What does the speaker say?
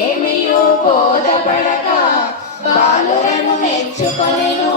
ఏమియో బోధపడక బాలులను నేర్చుకొనిను